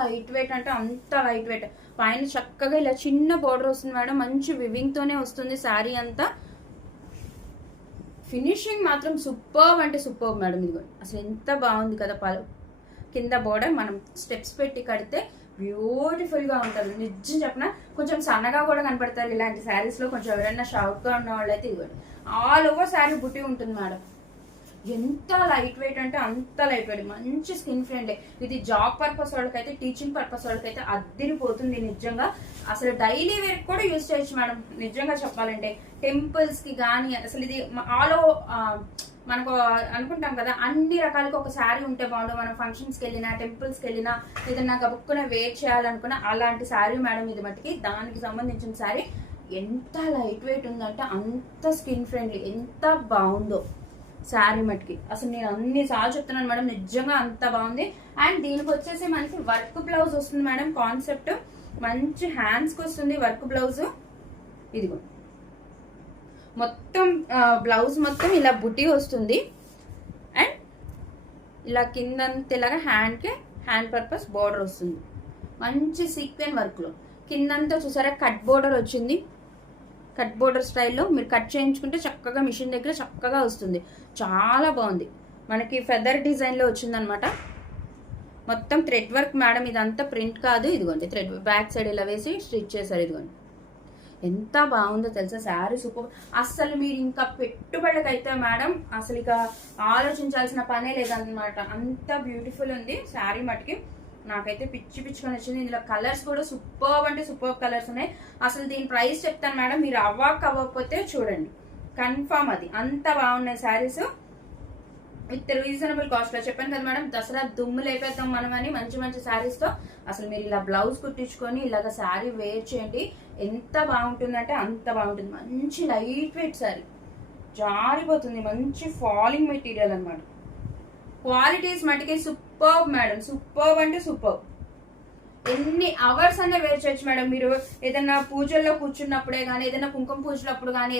Light weight అంటే అంత light weight. పైన చక్కగా ఇలా చిన్న బోర్డర్ వస్తుంది మేడం, మంచి వివింగ్ తోనే వస్తుంది శారీ అంతా. ఫినిషింగ్ మాత్రం సూపర్ అంటే సూపర్ మేడం. ఇదిగో అసలు ఎంత బాగుంది కదా. కింద బోర్డర్ మనం స్టెప్స్ పెట్టి కడితే బ్యూటిఫుల్ గా ఉంటుంది. నిజం చెప్పిన కొంచెం సన్నగా కూడా కనపడతారు ఇలాంటి శారీస్ లో. కొంచెం ఎవరైనా షార్ట్ గా ఉన్న వాళ్ళు అయితే ఇవ్వండి. ఆల్ ఓవర్ శారీ బుట్టి ఉంటుంది మేడం. ఎంత లైట్ వెయిట్ అంటే అంత లైట్ వెయిట్, మంచి స్కిన్ ఫ్రెండ్లీ. ఇది జాబ్ పర్పస్ వాళ్ళకైతే, టీచింగ్ పర్పస్ వాళ్ళకైతే అద్దిరిపోతుంది నిజంగా. అసలు డైలీ వేర్ కూడా యూజ్ చేయొచ్చు మేడం నిజంగా చెప్పాలంటే. టెంపుల్స్ కి కానీ అసలు ఇది ఆల్ మనకు అనుకుంటాం కదా అన్ని రకాలకి ఒక శారీ ఉంటే బాగుండు. మనం ఫంక్షన్స్కి వెళ్ళినా, టెంపుల్స్కి వెళ్ళినా, ఏదన్నా గబుక్కున వేర్ చేయాలనుకున్నా అలాంటి శారీ మేడం ఇది మట్టికి. దానికి సంబంధించిన శారీ ఎంత లైట్ వెయిట్ ఉందంటే అంత స్కిన్ ఫ్రెండ్లీ, ఎంత బాగుందో శారీ మట్టికి. అసలు నేను అన్నిసార్లు చెప్తున్నాను మేడం, నిజంగా అంత బాగుంది. అండ్ దీనికి వచ్చేసి మనకి వర్క్ బ్లౌజ్ వస్తుంది మేడం. కాన్సెప్ట్ మంచి హ్యాండ్స్కి వస్తుంది వర్క్ బ్లౌజ్. ఇదిగో మొత్తం బ్లౌజ్ మొత్తం ఇలా బుటీ వస్తుంది. అండ్ ఇలా కిందంతా ఇలాగా హ్యాండ్ పర్పస్ బోర్డర్ వస్తుంది. మంచి సీక్వెన్ వర్క్లో కిందంతా చూసారా కట్ బోర్డర్ వచ్చింది. కట్ బోర్డర్ స్టైల్లో మీరు కట్ చేయించుకుంటే చక్కగా మిషన్ దగ్గర చక్కగా వస్తుంది. చాలా బాగుంది. మనకి ఫెదర్ డిజైన్లో వచ్చిందనమాట. మొత్తం థ్రెడ్ వర్క్ మేడం. ఇదంతా ప్రింట్ కాదు. ఇదిగోండి థ్రెడ్ బ్యాక్ సైడ్ ఇలా వేసి స్టిచ్ చేశారు. ఇదిగోండి ఎంత బాగుందో తెలుసా శారీ. సూపర్. అసలు మీరు ఇంకా పెట్టుబడికైతే మేడం అసలు ఇక ఆలోచించాల్సిన పనే లేదన్నమాట. అంత బ్యూటిఫుల్ ఉంది శారీ మటుకి. నాకైతే పిచ్చిగా నచ్చింది. ఇందులో కలర్స్ కూడా సూపర్ అంటే సూపర్ కలర్స్ ఉన్నాయి. అసలు దీని ప్రైస్ చెప్తాను మేడం, మీరు అవ్వకపోతే చూడండి కన్ఫామ్. అది అంత బాగున్నాయి శారీస్ విత్ రీజనబుల్ కాస్ట్ లో. చెప్పాను కదా మేడం, దసరా దుమ్ము లేపేద్దాం మనం అని మంచి మంచి శారీస్ తో. అసలు మీరు ఇలా బ్లౌజ్ కుట్టించుకొని ఇలాగ శారీ వేర్ చేయండి, ఎంత బాగుంటుందంటే అంత బాగుంటుంది. మంచి లైట్ వెయిట్ శారీ, జారిపోతుంది. మంచి ఫాలింగ్ మెటీరియల్ అనమాట. క్వాలిటీస్ మటుకి సూపర్ మేడం, సూపర్ అంటే సూపర్. ఎన్ని అవర్స్ అనే వేర్ చేయొచ్చు మేడం. మీరు ఏదైనా పూజల్లో కూర్చున్నప్పుడే కానీ, ఏదైనా కుంకుమ పూజలప్పుడు కానీ,